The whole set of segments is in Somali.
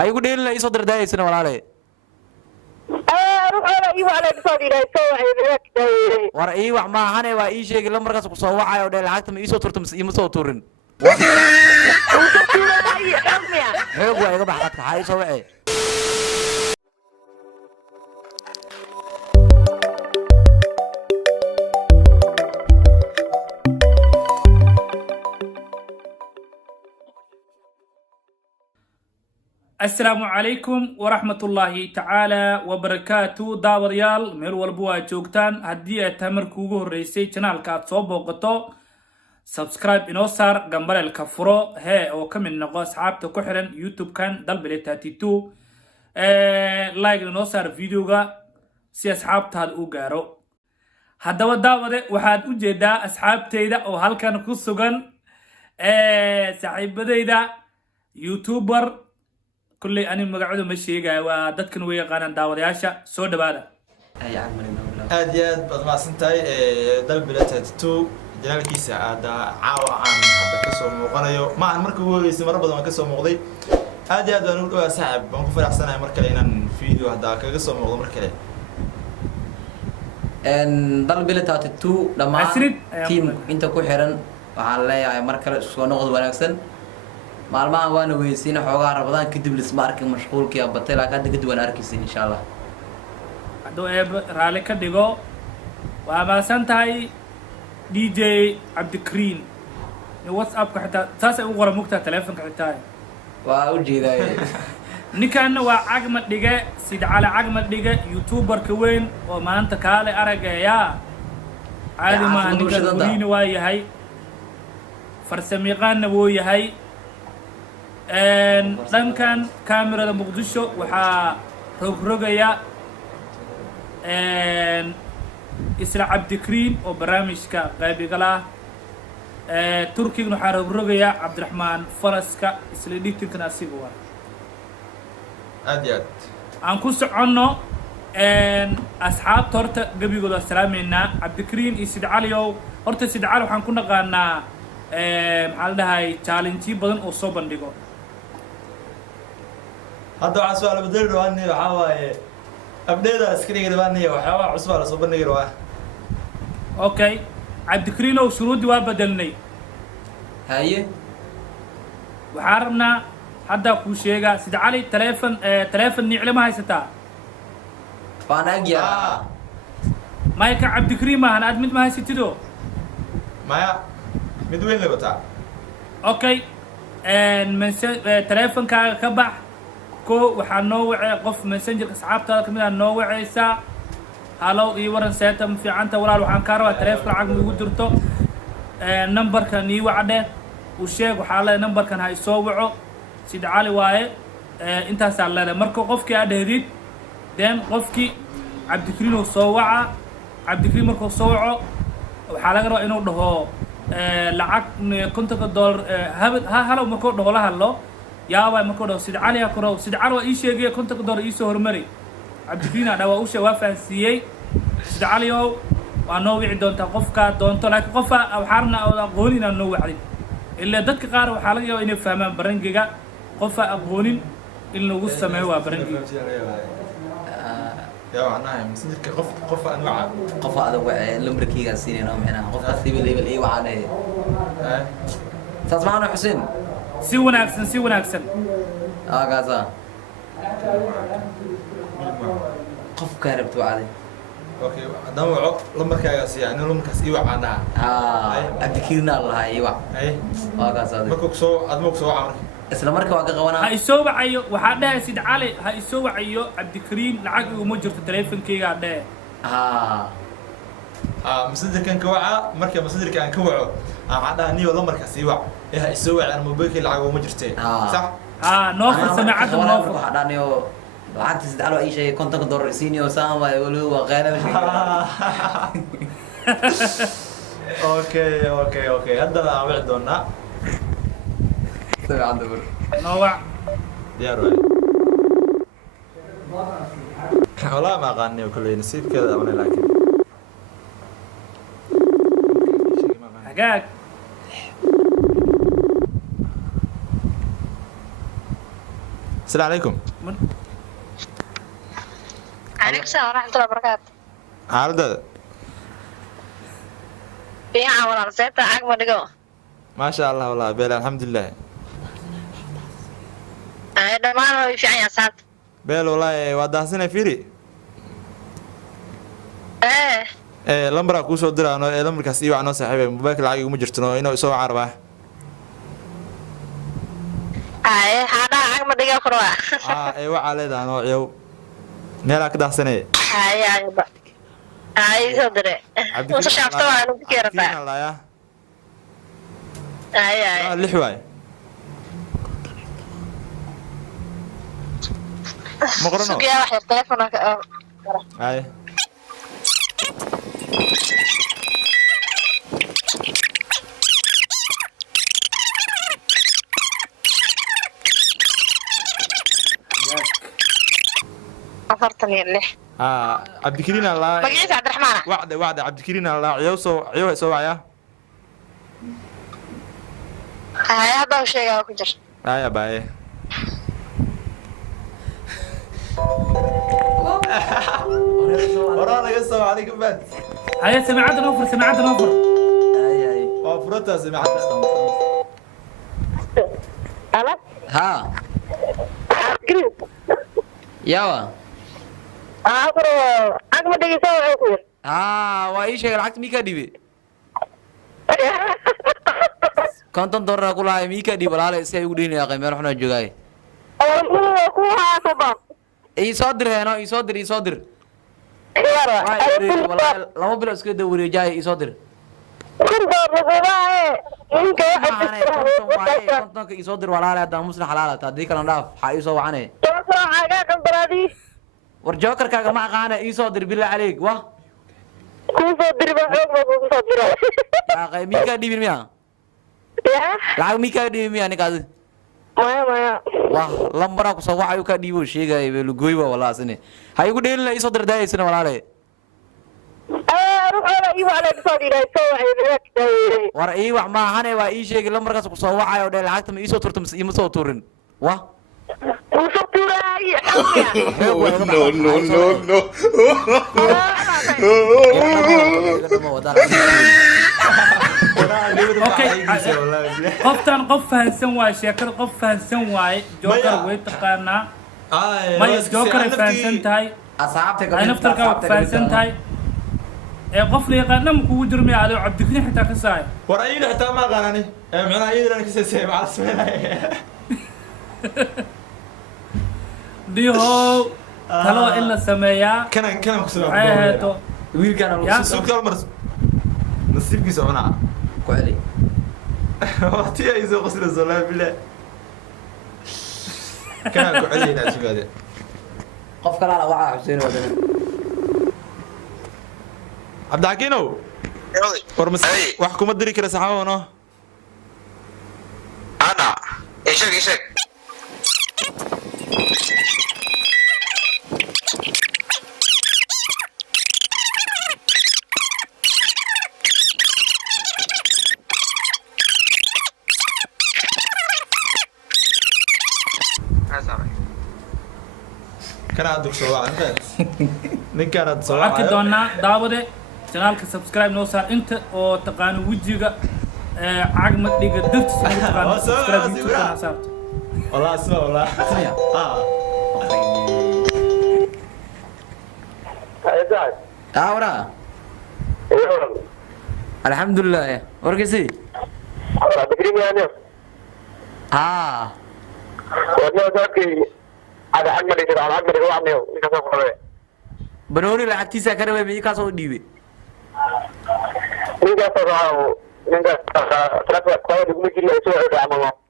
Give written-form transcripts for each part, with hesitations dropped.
هاي يقول لي يصدر داي سنة ولا عليه أروح على إيوه على بصدي لا يسوي هيك ورا إيوه ما هني وإي شيء لما مركز قصوا عيا وده العقد ما يسوي ترتم يمسوا تورن حلو يا جماعة حتى هاي يسوي إيه السلام عليكم ورحمة الله تعالى وبركاته داوديال مير والبوا جوجتان هدي اتمر كوغو ريسي channel كات soo booqato subscribe inoo saar gambalelka furo hee oo ka mid noqo asxaabta ku xiran youtube kan dalbile 32 like inoo saar videoga si asxaabtaada u gaaro haddaba daawade waxaad u jeedaa asxaabteyda oo halkan ku sugan saaxiibadeyda youtuber كل أنا مقعد مشي جا ودتك نوية قانا داودياشة سو دبادة. أدياد بضمع سنتاي دل بلاد تو جلال كيسة هذا عاو عن هذا كسر مقنيو ما عن مركب هو يسمى ربض ما كسر مقضي أدياد أنا نقول سحب بنكون فرح سنة مركب لنا فيديو هذا كسر مقضي مركب إن دل بلاد تو لما تيم أنت كوحرن وعلى مركب سو نقض ونكسن maalmahan waan weysiina xoogaa rabadaan kadib lismaarka mashquulkii abatay laakiin hadda kadib waan arkaysiin insha Allah hadoo raali ka dhigo waa maasan tahay DJ Abdikrin ni WhatsApp ka xitaa taas ay u qoran mugtaa telefoonka xitaa waa u jeeday ninkan waa cagmad dhige sid cala cagmad dhige youtuber ka weyn oo maanta kaale aragaya caadi ma ninkan waa yahay farsamayaqaan wuu yahay dhankan kamerada muqdisho waxaa rogrogaya isla cabdikriin oo barnaamijka qaybigala turkigana waxaa rogrogaya cabdiraxmaan faraska isla dhigtinkan asiga waa aad iyo aad aan ku soconno asxaabta horta gebigooda salaameynaa cabdikriin iyo sid caliyow horta sid cali waxaan ku naqaanaa maxaa la dhahay challenge badan oo soo bandhigo هذا عسول بدل رواني وحواي أبديدا سكري رواني وحوا عسول صوبني رواه أوكي عبدكرين وشرود وابدلني هاي وحاربنا حدا كوشيغا سيد علي تلفن نعلم هاي ستا فانا اجيا ما يك عبدكرين ما انا ادمت ما هاي ستدو ما مدوين اللي بتاع اوكي من تلفن كبح كو waxaa noo wacay qof messenger asxaabtaada kamid ah noo wacaysa halo ii waran seetam fiicanta walaal waxaan ka rabaa taleefanka lacag igu dirto numberkan ii wacde u sheeg waxaa leeyahay numberkan ha isoo waco sid cali waaye intaas aan leeyahay marka qofkii aad dhehdid den qofkii cabdikriin oo soo waca cabdikriin markuu soo waco waxaa laga rabaa inuu dhaho lacag $50 halo markuu dhaho la hadlo يا واي ما كده سيد علي كرو سيد علي إيش يجي كنت قدر إيش هرمري عبد الكريم أنا وأوش وافن سيء سيد علي هو ونوع دون تقفك دون طلع قفة أو حارنا أو أقولين النوع عليه إلا دك قار وحاليا وإني فهمان برنجيجا قفة أقولين إنه قصة ما هو برنجي يا معناها مسندر قفة أنواع قفا هذا الامريكي قاسين انا معنا قفا سيبل ليبل اي وعليه تسمعنا حسين سي وناكسن غازا قف كهربت عليه اوكي دمعو لما كاس يعني لما كاس ايوا عنا ادكيرنا الله ايوا اي غازا markuu soo admo soo amar isla markaa waa ka qabanaa ha isoo wacayo waxa dhahay sid cali ha isoo wacayo cabdikriin lacag uma jirto teleefankeyga dhahay مسدركان كوعة مركب مسدركان كوعه عندها نيو لما مركز يوع إيه يسوي على موبايلك العاب ومجرتين صح؟ نوفر سماعات نوفر هذا نيو لعقت تسألوا أي شيء كنت قدر سينيو سام ويقولوا وغيره مش اوكي هذا انا وعدونا طيب عنده بر نوع يا روي والله ما غني وكل نسيب كذا وانا لكن حقاك السلام عليكم عليكم السلام ورحمة الله وبركاته حالده في عمر سيتا عقب دقو ما شاء الله والله بيل الحمد لله دمان هو في عين أصحاب بيل والله وداسنا فيري لمبرا كوسو درا انو لمبركاس iyo waxno saaxiibay mobilka lacag ugu jirtano inuu soo carba hada عقب دقو خروا waxa leedahay anoo ciyow meel ka daahsanay صدري وش شافته أنا بكير فا الله يا أي اللي حواي مقرنو سوق يا واحد تلفونك هاي أفرتني اللي عبد الكريم الله بقيت عبد الرحمن وعد عبد الكريم الله عيو سو عيا هذا وشيء كجر يا باي ورانا قصة عليك بعد هيا سمعت نوفر اي وفرتها سمعت أنا ها كريم ياوا عقب دقيقة سوى waa ii sheegay lacagta mii kaa dhiibay konton dollar ku lahay mii kaa dhiib walaale si ay ugu dheynaya qiimeel xuna joogaay ii soo dir heeno ii soo dir laba bilo iska da wareejaay ii soo dir kontonka ii soo dir walaale haddaan muslim xalaalata haddii kala dhaaf waxaa ii soo wacane war jokerkaaga ma aqaana ii soo dir bilaa caleeg wa mii kaa dhiibin miya lacag mii kaa dhiibin miya ninkaasi wah lambaraa kusoo waxa ayuu kaa dhiibo sheegaya beelugooy waa walaasine ha igu dheelina ii soo dir daayaysina walaale war ii wax maahane waa ii sheegay lambarkaas kusoo wacayo dhe lacagta ma ii soo turta mise iima soo turin wa qoftan qof fahansan waaye sheekada qof fahansan waaye joker way taqaanaa maya joker ay fahansan tahay ay naftarka fahansan tahay qof la yaqaana ma kugu jirmay adigo cabdikariin xitaa ka saay war ayina xitaa ma aqaanani macnaha ayadana ka seesay macal sameynaya diho talo in la sameeyaa kanan kusoo waxay ahaato wiilkaan suuq kal mar nasiibkiisa cunaa ku celi waqti ay soo qoslayso la bilaa kanan ku celina sugaade qof kale ala waxa Xuseen wadana Abdaakino war mas wax kuma diri kara saxaabano ana ishag kana adug soo wacanta ninkaan ad soo arki doonaa daawade channelka subscribe noo saar inta oo taqaano wejiga cagma dhiga dartiisa ugu taqaano subscribe youtube kana saarto والله اسمع والله awra alxamdulillah warkisi ها بنوني لعبتيسا كده بيجي كاسو ديبي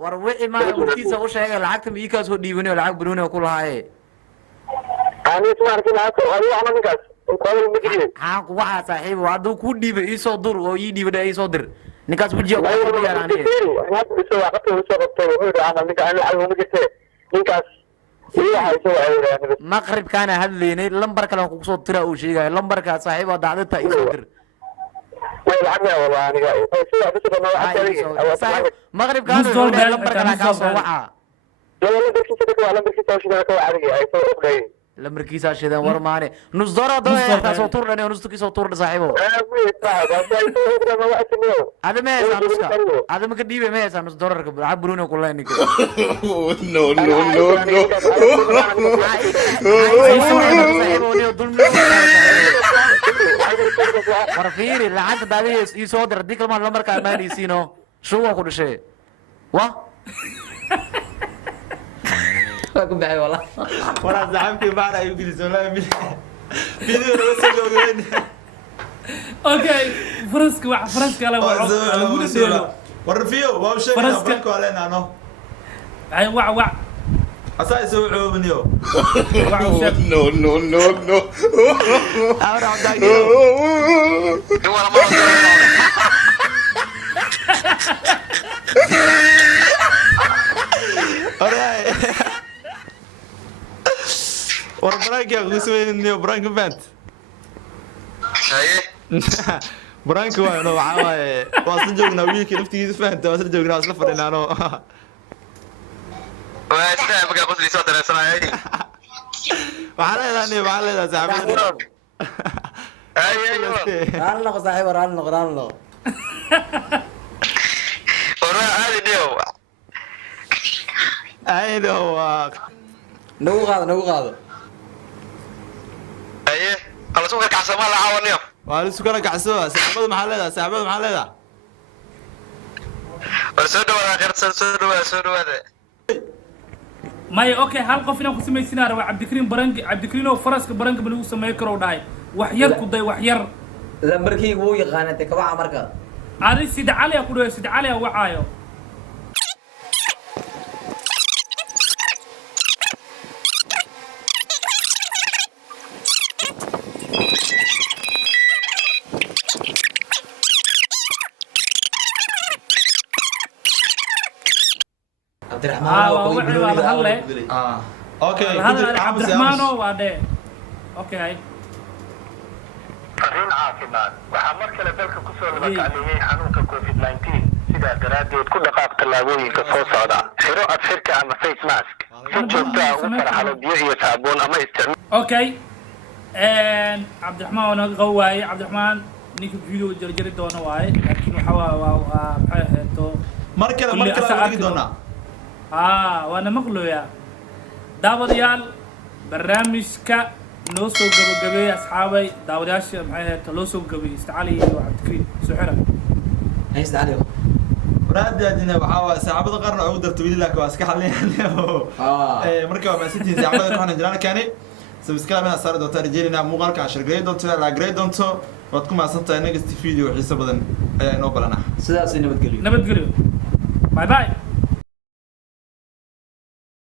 war wixii ma waqtiisa u sheegay lacagta miyii ka soo dhiibanayo lacag banooni ku lahaayay haa waxa saaxiib waa duu ku dhiibay ii soo dur oo ii dhiibay ii soo dir ninkaas wajiga ku diyaar aniga maqrib kana hadleynay lambar kale ku soo tira uu sheegay lambarka saaxiib waa dacdada ii soo dir مغرب كانوا lambar kale ka soo waxa lambarkiisa shidan war maane nus doora doo ta soo tur dhane nus tukiso tur saaxiibo ada me sa nuska ada ma ka dhiibe me sa nus doora ka baa bruno kulay ninka no war fiiri lacag daadiyo ii soo dir dikal ma lambarka amaanaysiino shuwa ku dhashay wa ku baxay wala wala zaxabki baara ay geliso la video laga soo gogolay okay faraska la lagu deelo warfiyo waa sheegay banko alena no ay wac asaa soo xoobniyo no ahora dagiyo wala ma oray war branka gusweynniyo branka band haye branka waa no waxa waaye waa soo joognaa wiilkii naftigiisa faanta waa soo joognaa isla fadhinaano waa istaa maga qosli soo dareesanayay waxaa leedahay saaxiibada haye aan la saaxiib aan la ora aadi dio aydo waa nagu qaado haye ala soo karkacsan ma la caawaniyo waa la sukana kacso saaxiibada maxaa leedahay war soo dhawaada soo dhawaada may okay hal qof inaan ku sameeysinaa waa Cabdikariin oo faraska baranka bal uu sameey karo dhahay wax yar ku day wax yar lambarkii uu yaqaanay kabaca marka ari Sid Cali ku dhahay Sid Cali wacaayo اوكي عبد الرحمن وادي اوكي arrin caafimaad waxaa mar kale dalka ku soo labakacliyey xanuunka covid-19 sidaa daraaddeed ku dhaqaaq tallaabooyinka soo socda xiro adxirka ama face mask si joogto ah ugu farxalo biyo iyo saabuun ama isticmaal okay cabdiraxmaan waa naga qawaaye cabdiraxmaan ninka video jarjari doona waaye laakiin waxa waa maxay ahayd mar kale dhigi doonaa waana maqlooyaa daawadayaal barnaamijka noo soo gabagabeeyay asxaabay daawadayaasha maxay ahayd loo soo gabeeyay Cali iyo Cabdikariin soo xira haysta Cali waraadina waxa waa saxaabada qarna ugu darto wiil laakiin waa iska xaliyaan marka waa maasintii saxaabada waxaan jiraan kaani subscribe na saar doonta rajeelina muuqaalka share grade doonto la grade doonto waad ku maasantahay next video xiiso badan ayaa inoo balana sidaas nabadgelyo bye bye